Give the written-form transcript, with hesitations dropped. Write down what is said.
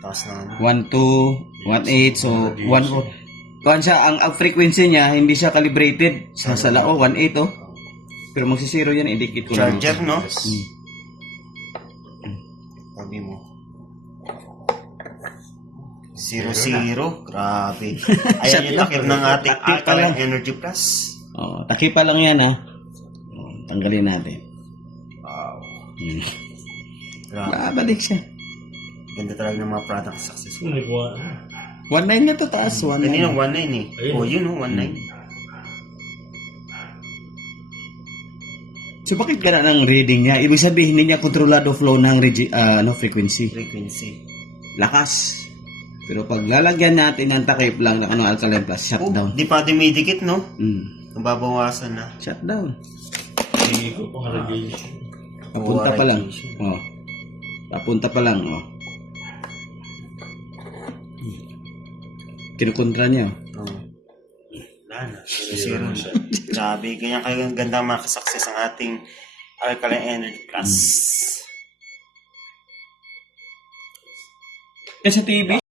Taas na 1, 2, 1, 8. So, 1, siya, ang frequency niya, hindi siya calibrated. Sa salao, 1, 8, oh. Pero magsisiro yan, idikit ko lang. charger, no? Hmm. Sabi mo. 0-0. Grabe. Ayan yung takip ng ating Alkaline Energy Plus. Oh, takipa lang yan, ha. Oh, tanggalin natin. Wow. Grabe. Balik siya. Ganda talaga ng mga product successful. 1.9 na to taas. 1.9. Kanina 1.9 eh. Oh, yun oh, 1.9. So, bakit gano'n ang reading niya? Ibig sabihin, hindi niya kontrolado flow ng frequency. Lakas. Pero pag lalagyan natin ng takip lang ng Alkaline Plus, shutdown. Di pa dumidikit, no? Nababawasan na. Shutdown. Hindi ko pang radiation. Papunta pa lang. Oh. Papunta pa lang, oh. Kinukontra niya. Wala na. 0 na. Grabe. Ganyan kayo ganda makasuccess ang ating Alkaline Energy Plus. Sa TV,